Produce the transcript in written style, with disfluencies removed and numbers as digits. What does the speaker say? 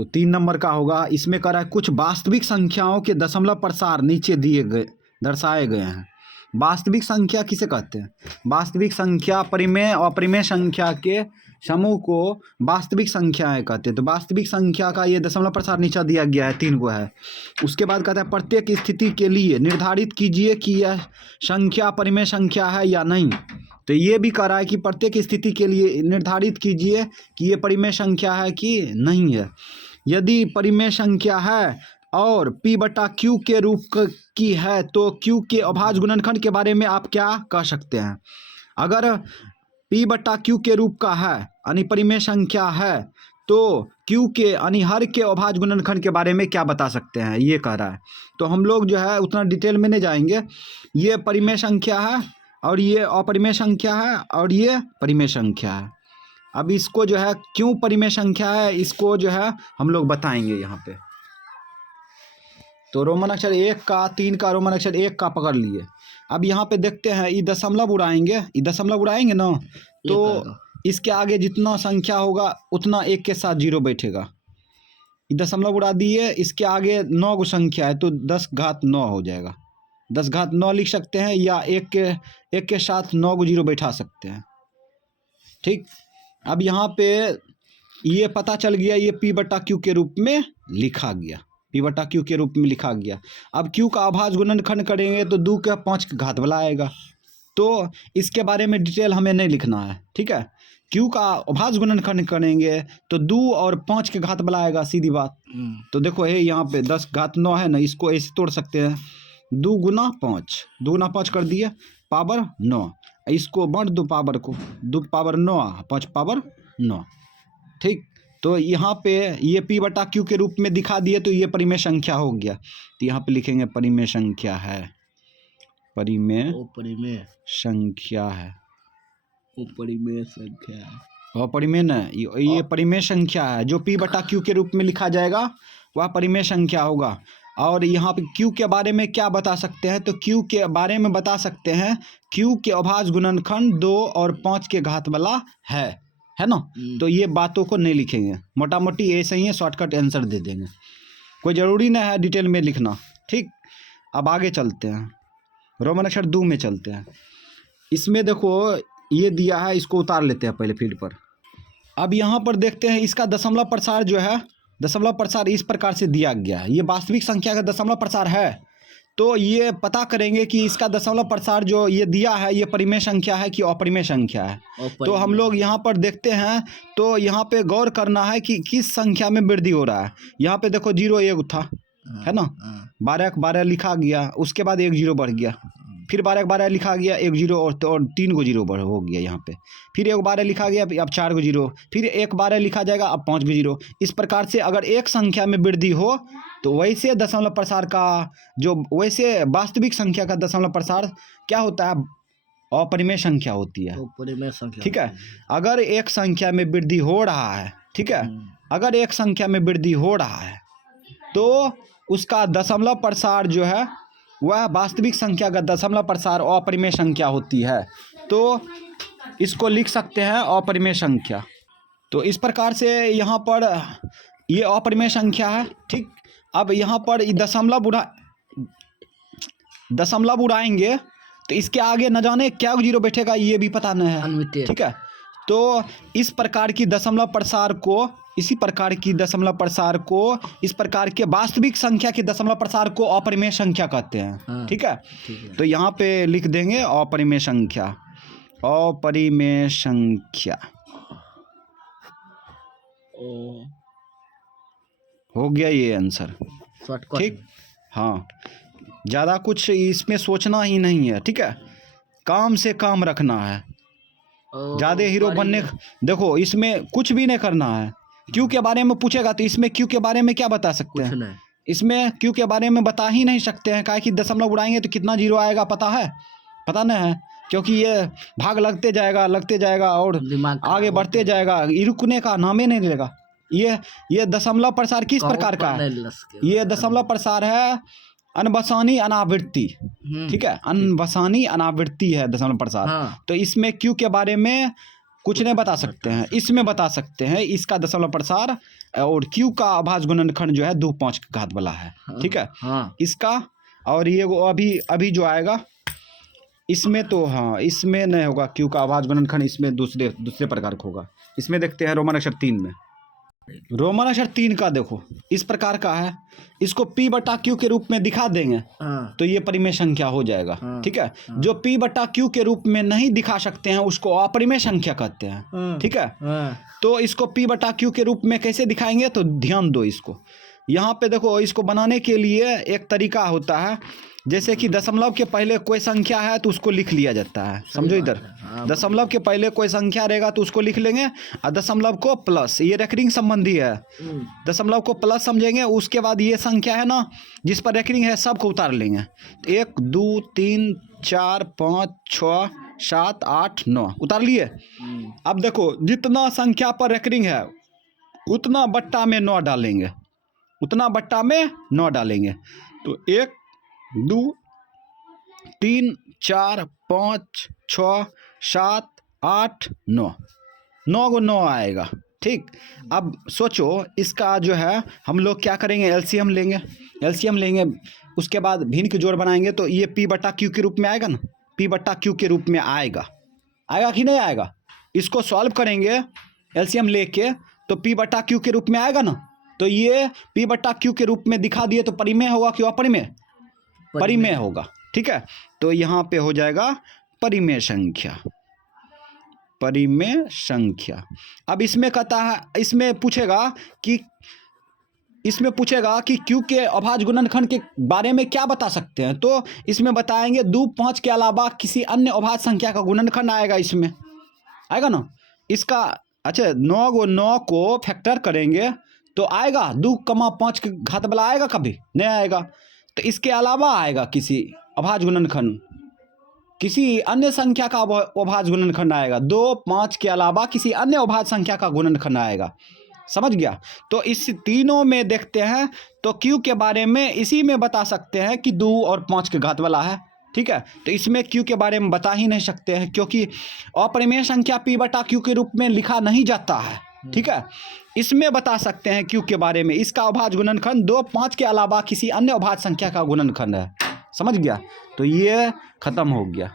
तो 3 नंबर का होगा। इसमें कह रहा है कुछ वास्तविक संख्याओं के दशमलव प्रसार नीचे दिए गए दर्शाए गए हैं। वास्तविक संख्या किसे कहते हैं? वास्तविक संख्या परिमेय और अपरिमेय संख्या के समूह को वास्तविक संख्याएं कहते हैं। तो वास्तविक संख्या का ये दशमलव प्रसार नीचे दिया गया है, 3 गो है। उसके बाद कहता है प्रत्येक स्थिति के लिए निर्धारित कीजिए कि यह संख्या परिमेय संख्या है या नहीं। तो ये भी कह रहा है कि प्रत्येक स्थिति के लिए निर्धारित कीजिए कि ये परिमेय संख्या है कि नहीं है। यदि परिमेय संख्या है और P बटा Q के रूप की है तो Q के अभाज्य गुणनखंड के बारे में आप क्या कह सकते हैं? अगर P बटा Q के रूप का है यानी परिमेय संख्या है तो Q के यानी हर के अभाज्य गुणनखंड के बारे में क्या बता सकते हैं, ये कह रहा है। तो हम लोग जो है उतना डिटेल में नहीं जाएंगे। ये परिमेय संख्या है और ये अपरिमेय संख्या है और ये परिमेय संख्या है। अब इसको जो है क्यों परिमेय संख्या है इसको जो है हम लोग बताएंगे यहाँ पे। तो रोमन अक्षर 1 का 3 का रोमन अक्षर 1 का पकड़ लिए। अब यहाँ पे देखते हैं ये दशमलव उड़ाएंगे ना, तो इसके आगे जितना संख्या होगा उतना 1 के साथ 0 बैठेगा। ये दशमलव उड़ा दिए, इसके आगे 9 गो संख्या है तो 10 घात 9 हो जाएगा। 10 घात 9 लिख सकते हैं या 1 के साथ 9 गो 0 बैठा सकते हैं। ठीक, अब यहाँ पे ये पता चल गया ये P बटा Q के रूप में लिखा गया। P बटा Q के रूप में लिखा गया। अब Q का अभाज्य गुणनखंड करेंगे तो 2 का 5 के घात वाला आएगा। तो इसके बारे में डिटेल हमें नहीं लिखना है, ठीक है। Q का अभाज्य गुणनखंड करेंगे तो 2 और 5 के घात वाला आएगा, सीधी बात। तो देखो ये यहाँ पे 10 घात 9 है ना, इसको ऐसे तोड़ सकते हैं। 2 गुना 5, 2 गुना 5 कर दिए पावर 9। इसको बांट दो पावर को, 2 पावर 9 5 पावर 9। ठीक, तो यहाँ पे ये P बटा Q के रूप में दिखा दिए तो ये परिमेय संख्या हो गया। तो यहाँ पे लिखेंगे परिमेय संख्या है, परिमेय संख्या है, परिमेय संख्या है। और परिमेय न ये परिमेय संख्या है। जो P बटा Q के रूप में लिखा जाएगा वह परिमेय संख्या होगा। और यहाँ पे Q के बारे में क्या बता सकते हैं? तो Q के बारे में बता सकते हैं Q के अभाज्य गुणनखंड 2 और 5 के घात वाला है ना। तो ये बातों को नहीं लिखेंगे, मोटा मोटी ऐसे ही शॉर्टकट आंसर दे देंगे, कोई ज़रूरी नहीं है डिटेल में लिखना। ठीक, अब आगे चलते हैं, रोमन अक्षर 2 में चलते हैं। इसमें देखो ये दिया है, इसको उतार लेते हैं पहले फील्ड पर। अब यहाँ पर देखते हैं इसका दशमलव प्रसार जो है, दशमलव प्रसार इस प्रकार से दिया गया है। ये वास्तविक संख्या का दशमलव प्रसार है, तो ये पता करेंगे कि इसका दशमलव प्रसार जो ये दिया है ये परिमेय संख्या है कि अपरिमेय संख्या है। तो हम लोग यहाँ पर देखते हैं, तो यहाँ पे गौर करना है कि किस संख्या में वृद्धि हो रहा है। यहाँ पे देखो 0 1 था, है ना, 12 12 लिखा गया, उसके बाद 1 0 बढ़ गया, फिर 12 12 लिखा गया 1 0 और 3 गो 0 बढ़ हो गया यहाँ पे, फिर 1 12 लिखा गया अब 4 गो 0, फिर 1 12 लिखा जाएगा अब 5 गो 0। इस प्रकार से अगर एक संख्या में वृद्धि हो तो वैसे दशमलव प्रसार का जो वैसे वास्तविक संख्या का दशमलव प्रसार क्या होता है? अपरिमेय संख्या होती है। अपरिमेय संख्या, ठीक है। अगर एक संख्या में वृद्धि हो रहा है, ठीक है, अगर एक संख्या में वृद्धि हो रहा है तो उसका दशमलव प्रसार जो है वह वास्तविक संख्या का दशमलव प्रसार अपरिमेय संख्या होती है। तो इसको लिख सकते हैं अपरिमेय संख्या। तो इस प्रकार से यहाँ पर ये अपरिमेय संख्या है। ठीक, अब यहाँ पर दशमलव उड़ाएंगे तो इसके आगे न जाने क्या 0 बैठेगा ये भी पता नहीं है। ठीक है, तो इस प्रकार की दशमलव प्रसार को, इसी प्रकार की दशमलव प्रसार को, इस प्रकार के वास्तविक संख्या के दशमलव प्रसार को अपरिमेय संख्या कहते हैं। ठीक है, तो यहाँ पे लिख देंगे अपरिमेय संख्या, अपरिमेय संख्या हो गया ये आंसर। ठीक, हाँ, ज़्यादा कुछ इसमें सोचना ही नहीं है। ठीक है, काम से काम रखना है, ज़्यादा हीरो बनने, देखो इसमें कुछ भी नहीं करना है। Q के बारे में पूछेगा तो इसमें Q के बारे में क्या बता सकते हैं? इसमें Q के बारे में बता ही नहीं सकते हैं, काहे कि दशमलव उड़ाएंगे तो कितना 0 आएगा पता है? पता नहीं है, क्योंकि ये भाग लगते जाएगा और आगे बढ़ते जाएगा, ये रुकने का नाम ही नहीं लेगा। ये दशमलव प्रसार किस प्रकार का है? ये दशमलव प्रसार है अनबसानी अनावृत्ति। ठीक है, अनबसानी अनावृत्ति है दशमलव प्रसार। तो इसमें Q के बारे में कुछ नहीं बता सकते हैं। इसमें बता सकते हैं इसका दशमलव प्रसार और Q का अभाज्य गुणनखंड जो है 2 5 घात वाला है, ठीक है। हाँ इसका और ये वो अभी अभी जो आएगा इसमें तो हाँ इसमें नहीं होगा Q का अभाज्य गुणनखंड, इसमें दूसरे प्रकार का होगा। इसमें देखते हैं रोमन अक्षर 3 में। रोमन अक्षर 3 का देखो इस प्रकार का है, इसको P/Q के रूप में दिखा देंगे हाँ तो ये परिमेय संख्या हो जाएगा, हाँ, ठीक है। जो P/Q के रूप में नहीं दिखा सकते हैं उसको अपरिमेय संख्या कहते हैं, हाँ, ठीक है। हाँ, तो इसको P/Q के रूप में कैसे दिखाएंगे तो ध्यान दो इसको। यहाँ पे देखो इसको बनाने के लिए एक तरीका होता है, जैसे कि दशमलव के पहले कोई संख्या है तो उसको लिख लिया जाता है, समझो इधर। हाँ, दशमलव के पहले कोई संख्या रहेगा तो उसको लिख लेंगे और दशमलव को प्लस, ये रेकरिंग संबंधी है, दशमलव को प्लस समझेंगे। उसके बाद ये संख्या है ना जिस पर रेकरिंग है सबको उतार लेंगे। 1 2 3 4 5 6 7 8 9 उतार लिए। अब देखो जितना संख्या पर रेकरिंग है उतना बट्टा में 9 डालेंगे, उतना बट्टा में 9 डालेंगे। तो 1 2 3 4 5 6 7 8 9 9 को 9 आएगा, ठीक। अब सोचो इसका जो है हम लोग क्या करेंगे, एलसीएम लेंगे, एलसीएम लेंगे उसके बाद भिन्न के जोड़ बनाएंगे तो ये P/Q के रूप में आएगा ना, P/Q के रूप में आएगा, आएगा कि नहीं आएगा। इसको सॉल्व करेंगे एलसीएम लेके तो P/Q के रूप में आएगा ना। तो ये P/Q के रूप में दिखा दिए तो परिमेय होगा कि अपरिमेय, परिमेय होगा, ठीक है। तो यहाँ पे हो जाएगा परिमेय संख्या, परिमेय संख्या। अब इसमें कहता है, इसमें पूछेगा कि Q के अभाज्य गुणनखंड के बारे में क्या बता सकते हैं, तो इसमें बताएंगे 2 5 के अलावा किसी अन्य अभाज्य संख्या का गुणनखंड आएगा, इसमें आएगा ना। इसका अच्छा 9 को फैक्टर करेंगे तो आएगा 2 5 के घात वाला आएगा, कभी नहीं आएगा। तो इसके अलावा आएगा किसी अभाज्य गुणनखंड, किसी अन्य संख्या का अभाज्य गुणनखंड आएगा। 2 5 के अलावा किसी अन्य अभाज्य संख्या का गुणनखंड आएगा, समझ गया। तो इस तीनों में देखते हैं तो Q के बारे में इसी में बता सकते हैं कि 2 और 5 के घात वाला है, ठीक है। तो इसमें Q के बारे में बता ही नहीं सकते हैं क्योंकि अपरिमेय संख्या P/Q के रूप में लिखा नहीं जाता है, ठीक है। इसमें बता सकते हैं Q के बारे में, इसका अभाज्य गुणनखंड 2 5 के अलावा किसी अन्य अभाज्य संख्या का गुणनखंड है, समझ गया। तो ये खत्म हो गया।